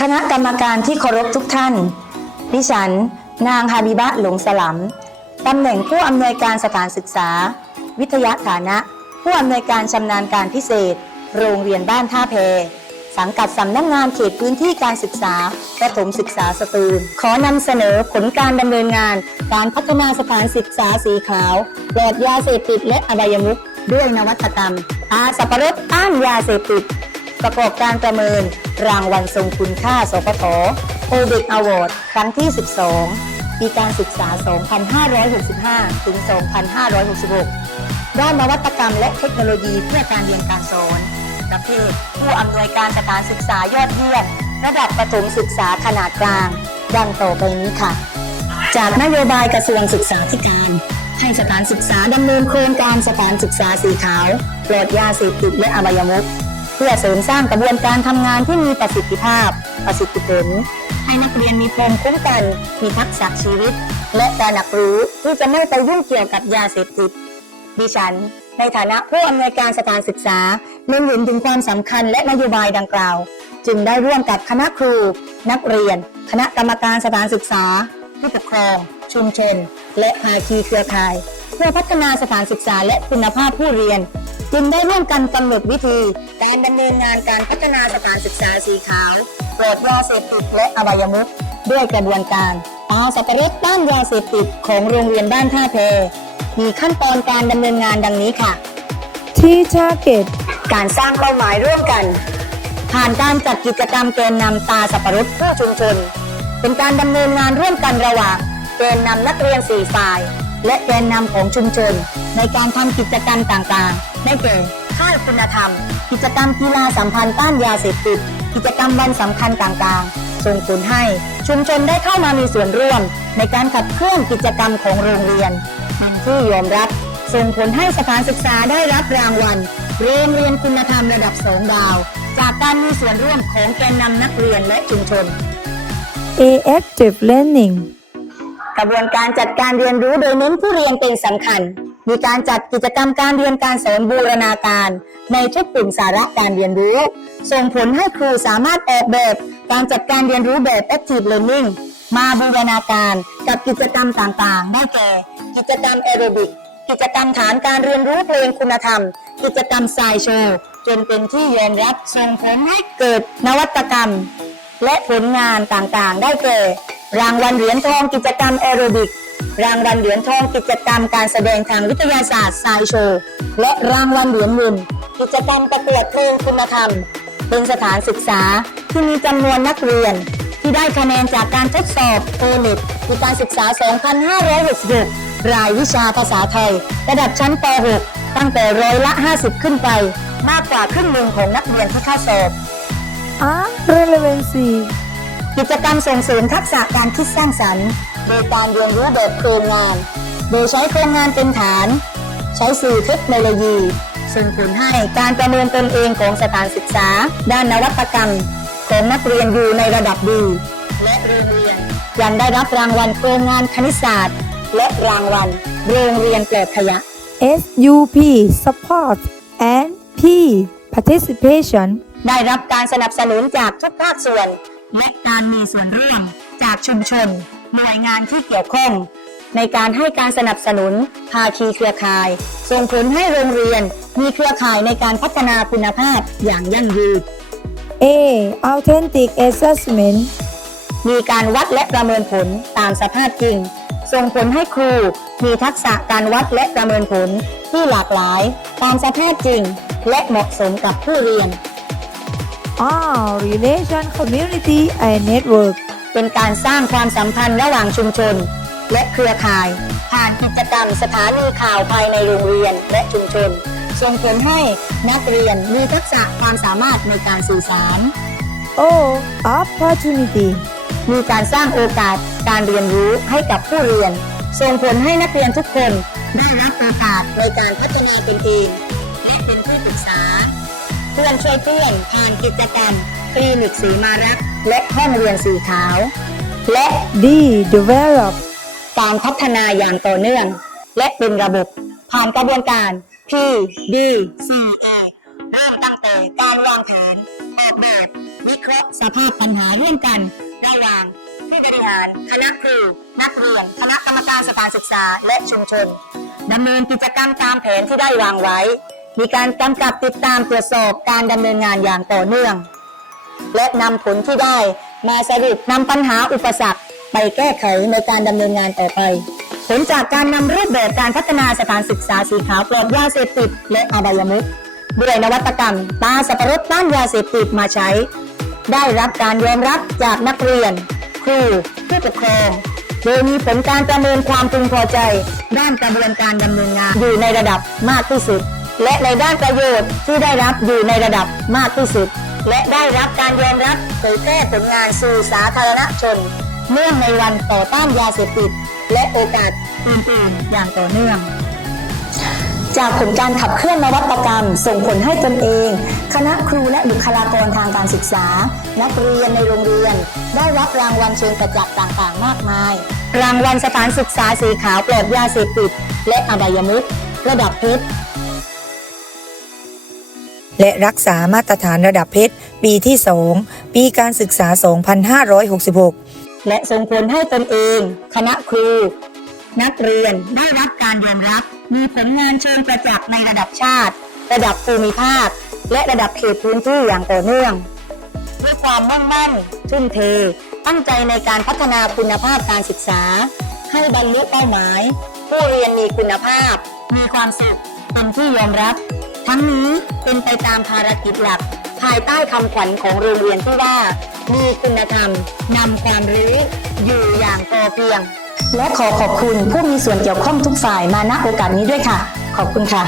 คณะกรรมการที่เคารพทุกท่าน ดิฉัน นางฮาบิบะหลงสลัมตำแหน่งผู้อำนวยการสถานศึกษา วิทยาฐานะ ผู้อำนวยการชำนาญการพิเศษ โรงเรียนบ้านท่าแพสังกัดสำนักงานเขตพื้นที่การศึกษาประถมศึกษาสตูล ขอนำเสนอผลการดำเนินงาน การพัฒนาสถานศึกษาสีขาวปลอดยาเสพติดและอบายมุขด้วยนวัตกรรมตาสับปะรดต้านยาเสพติด ประกอบการประเมิน รางวัลทรงคุณค่าสปทโอเด็กอวอร์ดครั้งที่ 12 ปีการศึกษา 2565 ถึง 2566 ด้านนวัตกรรมและเทคโนโลยีเพื่อการเรียนการสอน ประเภท ผู้อำนวยการสถานศึกษายอดเยี่ยม ระดับประถมศึกษาขนาดกลาง ดังต่อไปนี้ค่ะ จากนโยบายกระทรวงศึกษาธิการให้สถานศึกษาดำเนินโครงการสถานศึกษาสีขาว ปลอดยาเสพติดและอบายมุข เพื่อเสริมสร้างกระบวนการทำงานที่มีประสิทธิภาพ ประสิทธิผล ให้นักเรียนมีภูมิคุ้มกัน มีทักษะชีวิต และตระหนักรู้ที่จะไม่ไปยุ่งเกี่ยวกับยาเสพติด ดิฉัน ในฐานะผู้อำนวยการสถานศึกษาเล็งเห็นถึงความสำคัญและนโยบายดังกล่าว จึงได้ร่วมกับคณะครู นักเรียน คณะกรรมการสถานศึกษา ผู้ปกครอง ชุมชน และภาคีเครือข่าย เพื่อพัฒนาสถานศึกษาและคุณภาพผู้เรียน จึงได้ร่วมกันกำหนดวิธี การดำเนินงานการพัฒนาสถานศึกษาสีขาวปลอดยาเสพติดและอบายมุขด้วยกระบวนการตาสัตว์รถต้านยาเสพติดของโรงเรียนบ้านท่าแพมีขั้นตอนการดำเนินงานดังนี้ค่ะ ที่ target การสร้างเป้าหมายร่วมกัน ผ่านการจัดกิจกรรมแกนนำตาสับปะรดผู้ชุมชน เป็นการดำเนินงานร่วมกันระหว่างแกนนำนักเรียนสี่ฝ่าย และแกนนำของชุมชน ในการทำกิจกรรมต่างๆ ได้แก่ค่ายคุณธรรม กิจกรรมกีฬาสัมพันธ์ต้านยาเสพติด กิจกรรมวันสำคัญต่างๆ ส่งผลให้ชุมชนได้เข้ามามีส่วนร่วม ในการขับเคลื่อนกิจกรรมของโรงเรียนเป็นที่ยอมรับส่งผลให้สถานศึกษาได้รับรางวัลโรงเรียนคุณธรรมระดับสองดาว จากการมีส่วนร่วมของแกนนำนักเรียนและชุมชน active learning กระบวนการจัดการเรียนรู้โดยเน้นผู้เรียนเป็นสำคัญ มีการจัดกิจกรรมการเรียนการสอนบูรณาการ ในทุกกลุ่มสาระการเรียนรู้ ส่งผลให้ครูสามารถออกแบบการจัดการเรียนรู้แบบ active learning มาบูรณาการกับกิจกรรมต่างๆ ได้แก่ กิจกรรมแอโรบิก กิจกรรมฐานการเรียนรู้เพลงคุณธรรม กิจกรรมสายโชว์จนเป็นที่ยอมรับส่งผลให้เกิดนวัตกรรม และผลงานต่างๆ ได้แก่ รางวัลเหรียญทองกิจกรรมแอโรบิก รางวัลเหรียญทองกิจกรรมการแสดงทางวิทยาศาสตร์ไซโชว์และรางวัลเหรียญเงินกิจกรรมประกวดเพลงคุณธรรม เป็นสถานศึกษาที่มีจำนวนนักเรียน ที่ได้คะแนนจากการทดสอบโอเน็ตปีการศึกษา 2566 รายวิชาภาษาไทย ระดับชั้นป .6 ตั้งแต่ร้อยละ 50 ขึ้นไป มากกว่าครึ่งหนึ่งของนักเรียนที่เข้าสอบ R relevancy กิจกรรมส่งเสริมทักษะการคิดสร้างสรรค์ โดยการเรียนรู้แบบโครงงาน โดยใช้โครงงานเป็นฐาน ใช้สื่อเทคโนโลยี ส่งผลให้การประเมินตนเองของสถานศึกษา ด้านนวัตกรรม ของนักเรียนอยู่ในระดับดีและโรงเรียนยังได้รับรางวัลโครงงานคณิตศาสตร์ และรางวัลโรงเรียนปลอดขยะ SUP support and P participation ได้รับการสนับสนุนจากทุกภาคส่วน และการมีส่วนร่วมจากชุมชน หน่วยงานที่เกี่ยวข้อง ในการให้การสนับสนุนภาคีเครือข่าย ส่งผลให้โรงเรียนมีเครือข่ายในการพัฒนาคุณภาพอย่างยั่งยืน A authentic assessment มีการวัดและประเมินผลตามสภาพจริง ส่งผลให้ครูมีทักษะการวัดและประเมินผลที่หลากหลาย ตามสภาพจริง และเหมาะสมกับผู้เรียน R relation community and network เป็นการสร้างความสัมพันธ์ระหว่างชุมชน และเครือข่าย ผ่านกิจกรรมสถานีข่าวภายในโรงเรียนและชุมชนส่งผลให้นักเรียนมีทักษะความสามารถในการสื่อสาร O opportunity มีการสร้างโอกาสการเรียนรู้ให้กับผู้เรียน ส่งผลให้นักเรียนทุกคนได้รับโอกาสในการพัฒนาเป็นเองและเป็นที่ปรึกษาเพื่อนช่วยเพื่อนผ่านกิจกรรมคลินิกสีมารัก และห้องเรียนสีขาว และ D develop การพัฒนาอย่างต่อเนื่อง และเป็นระบบผ่านกระบวนการ P D C A เริ่มตั้งแต่การวางแผนออกแบบวิเคราะห์สภาพปัญหาร่วมกันระหว่างผู้บริหารคณะครูนักเรียน คณะกรรมการสถานศึกษาและชุมชนดำเนินกิจกรรมตามแผนที่ได้วางไว้ มีการกำกับติดตามตรวจสอบการดำเนินงานอย่างต่อเนื่อง และนำผลที่ได้มาสรุปนำปัญหาอุปสรรคไปแก้ไขในการดำเนินงานต่อไป ผลจากการนำรูปแบบการพัฒนาสถานศึกษาสีขาวปลอดยาเสพติดและอบายมุขด้วยนวัตกรรมตาสับปะรดต้านยาเสพติดมาใช้ ได้รับการยอมรับจากนักเรียน ครู ผู้ปกครองโดยมีผลการประเมินความพึงพอใจ ด้านกระบวนการดำเนินงานอยู่ในระดับมากที่สุด และในด้านประโยชน์ที่ได้รับอยู่ในระดับมากที่สุด และได้รับการยอมรับเผยแพร่ผลงานสู่สาธารณชน เนื่องในวันต่อต้านยาเสพติด และโอกาสอื่นๆอย่างต่อเนื่อง จากผลการขับเคลื่อนนวัตกรรม ส่งผลให้ตนเอง คณะครูและบุคลากรทางการศึกษา นักเรียนในโรงเรียน ได้รับรางวัลเชิงประจักษ์ต่างๆ มากมาย รางวัลสถานศึกษาสีขาวปลอดยาเสพติดและอบายมุขระดับเพชร และรักษามาตรฐานระดับเพชร ปีที่ 2 ปีการศึกษา 2566 และส่งผลให้ตนเอง คณะครู นักเรียนได้รับการยอมรับ มีผลงานเชิงประจักษ์ในระดับชาติ ระดับภูมิภาค และระดับเขตพื้นที่อย่างต่อเนื่อง ด้วยความมุ่งมั่นทุ่มเท ตั้งใจในการพัฒนาคุณภาพการศึกษา ให้บรรลุเป้าหมาย ผู้เรียนมีคุณภาพ มีความสุขเป็นที่ยอมรับ ทั้งนี้เป็นไปตามภารกิจหลัก ภายใต้คำขวัญของโรงเรียนที่ว่า มีคุณธรรมนำความรู้อยู่อย่างพอเพียง และขอขอบคุณผู้มีส่วนเกี่ยวข้องทุกฝ่ายมาณโอกาสนี้ด้วยค่ะ ขอบคุณค่ะ